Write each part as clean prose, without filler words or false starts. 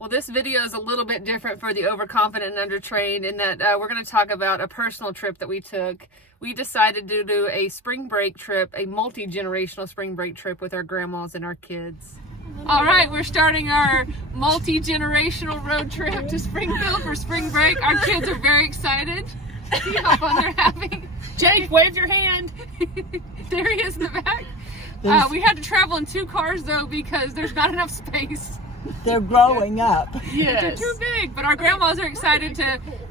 Well, this video is a little bit different for the overconfident and undertrained in that we're going to talk about a personal trip that we took. We decided to do a spring break trip, a multi-generational spring break trip with our grandmas and our kids. All right, we're starting our multi-generational road trip to Springfield for spring break. Our kids are very excited. See how fun they're having. Jake, wave your hand. There he is in the back. We had to travel in 2 cars though because there's not enough space. They're growing up. Yes. They're too big, but our grandmas are excited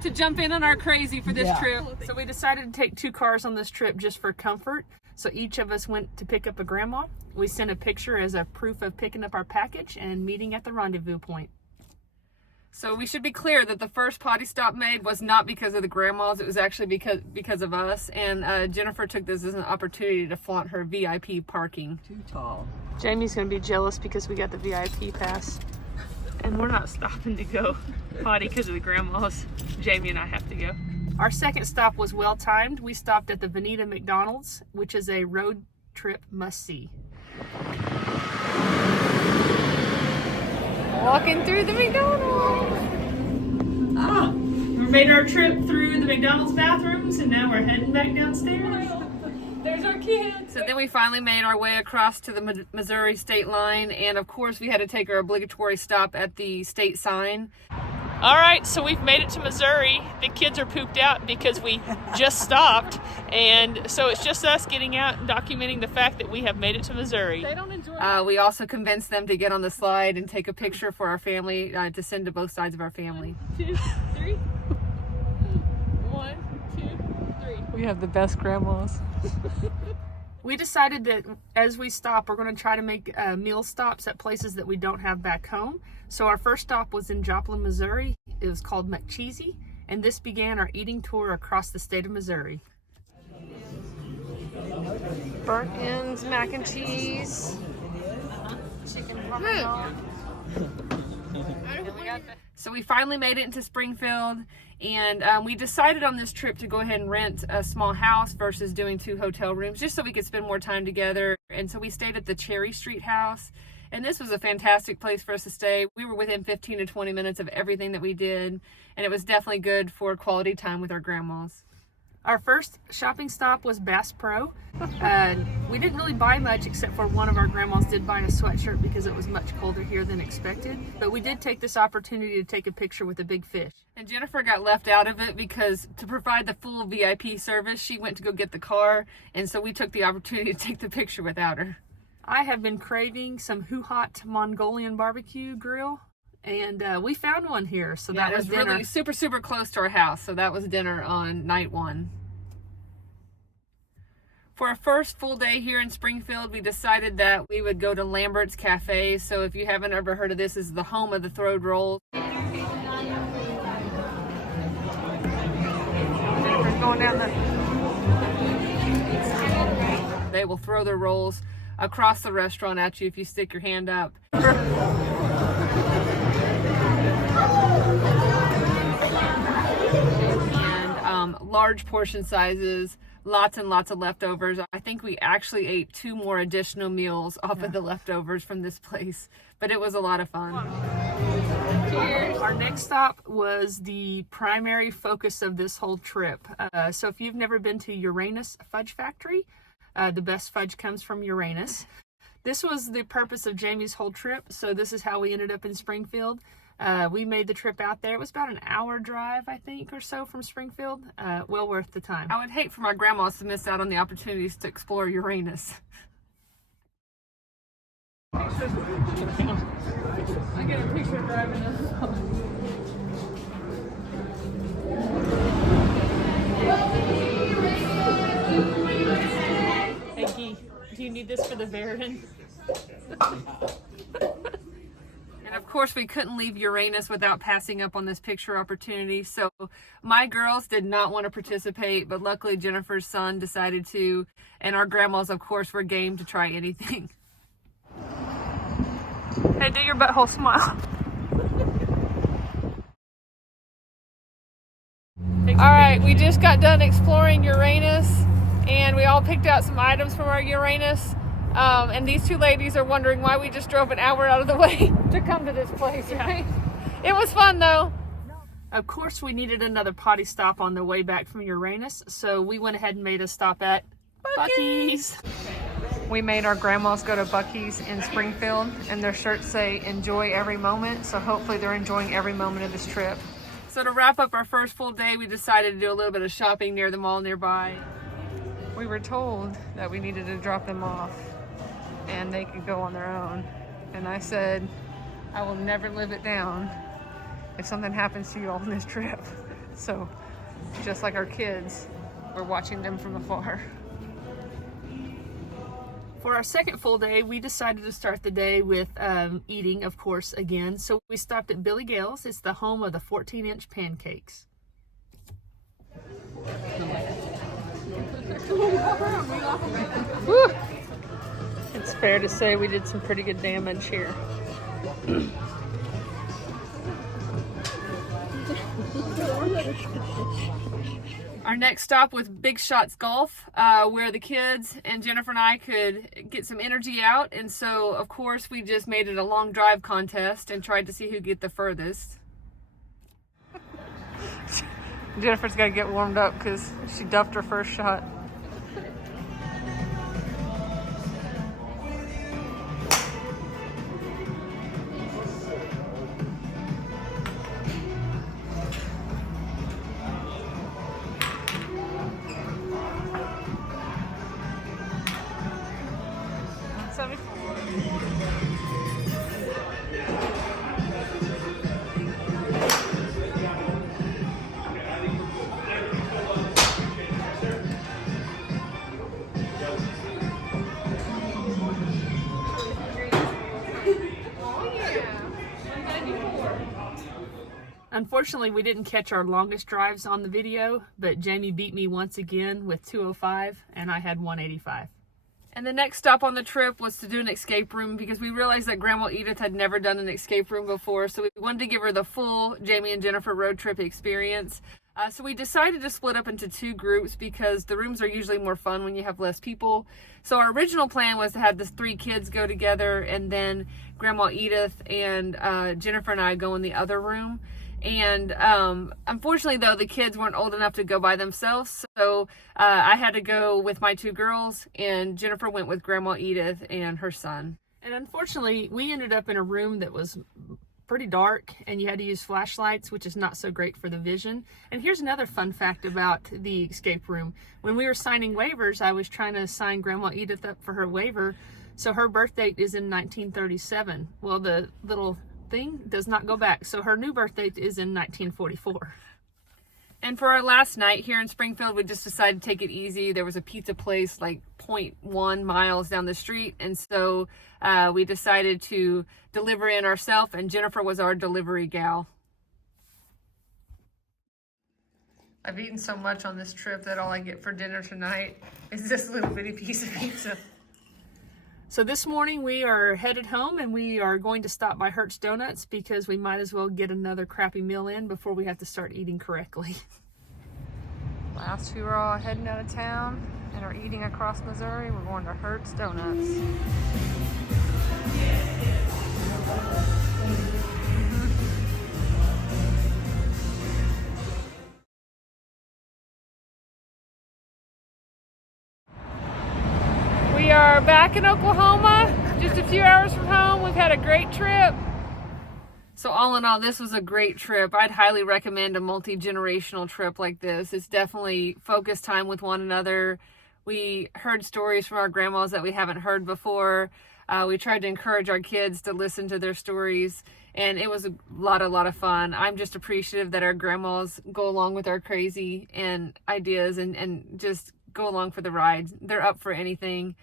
to jump in on our crazy for this trip. So we decided to take 2 cars on this trip just for comfort. So each of us went to pick up a grandma. We sent a picture as a proof of picking up our package and meeting at the rendezvous point. So we should be clear that the first potty stop made was not because of the grandmas. It was actually because of us. And Jennifer took this as an opportunity to flaunt her VIP parking. Too tall. Jamie's gonna be jealous because we got the VIP pass. And we're not stopping to go potty because of the grandmas. Jamie and I have to go. Our second stop was well timed. We stopped at the Veneta McDonald's, which is a road trip must-see. Walking through the McDonald's. We made our trip through the McDonald's bathrooms and now we're heading back downstairs. There's our kids. So then we finally made our way across to the Missouri state line, and of course we had to take our obligatory stop at the state sign. All right, so we've made it to Missouri. The kids are pooped out because we just stopped, and so it's just us getting out and documenting the fact that we have made it to Missouri. They don't enjoy it. We also convinced them to get on the slide and take a picture for our family to send to both sides of our family. 1, 2, 3. 1, 2, 3. We have the best grandmas. We decided that as we stop, we're going to try to make meal stops at places that we don't have back home. So our first stop was in Joplin, Missouri. It was called McCheesy, and this began our eating tour across the state of Missouri. Burnt ends, mac and cheese, chicken parmesan. So we finally made it into Springfield, and we decided on this trip to go ahead and rent a small house versus doing 2 hotel rooms just so we could spend more time together. And so we stayed at the Cherry Street house, and this was a fantastic place for us to stay. We were within 15 to 20 minutes of everything that we did, and it was definitely good for quality time with our grandmas. Our first shopping stop was Bass Pro. We didn't really buy much except for one of our grandmas did buy a sweatshirt because it was much colder here than expected. But we did take this opportunity to take a picture with a big fish. And Jennifer got left out of it because to provide the full VIP service, she went to go get the car. And so we took the opportunity to take the picture without her. I have been craving some Hoo-Hot Mongolian barbecue grill. And we found one here, so that was dinner. Really super close to our house, so that was dinner on night 1. For our first full day here in Springfield, we decided that we would go to Lambert's Cafe. So if you haven't ever heard of this, is the home of the throwed rolls. Jennifer's going down They will throw their rolls across the restaurant at you if you stick your hand up. And large portion sizes, lots and lots of leftovers. I think we actually ate 2 more additional meals off of the leftovers from this place, but it was a lot of fun. Cheers. Our next stop was the primary focus of this whole trip. So if you've never been to Uranus Fudge Factory, the best fudge comes from Uranus. This was the purpose of Jamie's whole trip, so this is how we ended up in Springfield. We made the trip out there. It was about an hour drive, I think, or so from Springfield. Well worth the time. I would hate for my grandmas to miss out on the opportunities to explore Uranus. I get a picture driving us. Hey, Guy, do you need this for the Baron? And of course, we couldn't leave Uranus without passing up on this picture opportunity. So my girls did not want to participate, but luckily Jennifer's son decided to. And our grandmas, of course, were game to try anything. Hey, do your butthole smile. All right, we just got done exploring Uranus, and we all picked out some items from our Uranus. And these 2 ladies are wondering why we just drove an hour out of the way to come to this place, right? It was fun though. Of course, we needed another potty stop on the way back from Uranus, so we went ahead and made a stop at Buc-ee's. We made our grandmas go to Buc-ee's in Springfield, and their shirts say enjoy every moment, so hopefully they're enjoying every moment of this trip. So to wrap up our first full day, we decided to do a little bit of shopping near the mall nearby. We were told that we needed to drop them off and they could go on their own. And I said, I will never live it down if something happens to you all on this trip. So just like our kids, we're watching them from afar. For our second full day, we decided to start the day with eating, of course, again. So we stopped at Billy Gale's. It's the home of the 14-inch pancakes. Woo! It's fair to say we did some pretty good damage here. Our next stop was Big Shots Golf, where the kids and Jennifer and I could get some energy out. And so, of course, we just made it a long drive contest and tried to see who could get the furthest. Jennifer's got to get warmed up because she duffed her first shot. Unfortunately, we didn't catch our longest drives on the video, but Jamie beat me once again with 205 and I had 185. And the next stop on the trip was to do an escape room because we realized that Grandma Edith had never done an escape room before, so we wanted to give her the full Jamie and Jennifer road trip experience. So we decided to split up into two groups because the rooms are usually more fun when you have less people. So our original plan was to have the three kids go together and then Grandma Edith and Jennifer and I go in the other room. And unfortunately, though, the kids weren't old enough to go by themselves, so I had to go with my two girls, and Jennifer went with Grandma Edith and her son. And unfortunately, we ended up in a room that was pretty dark, and you had to use flashlights, which is not so great for the vision. And here's another fun fact about the escape room. When we were signing waivers, I was trying to sign Grandma Edith up for her waiver, so her birth date is in 1937. Well, the little thing does not go back, so her new birth date is in 1944. And for our last night here in Springfield, we just decided to take it easy. There was a pizza place like 0.1 miles down the street, and so we decided to deliver in ourselves, and Jennifer was our delivery gal. I've eaten so much on this trip that all I get for dinner tonight is this little bitty piece of pizza. So this morning we are headed home, and we are going to stop by Hertz Donuts because we might as well get another crappy meal in before we have to start eating correctly. Last we were all heading out of town and are eating across Missouri. We're going to Hertz Donuts. We are back in Oklahoma, just a few hours from home. We've had a great trip. So all in all, this was a great trip. I'd highly recommend a multi-generational trip like this. It's definitely focused time with one another. We heard stories from our grandmas that we haven't heard before. We tried to encourage our kids to listen to their stories, and it was a lot of fun. I'm just appreciative that our grandmas go along with our crazy and ideas and just go along for the ride. They're up for anything.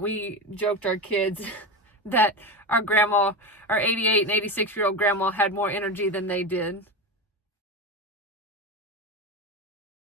We joked our kids that our grandma, our 88 and 86-year-old grandma, had more energy than they did.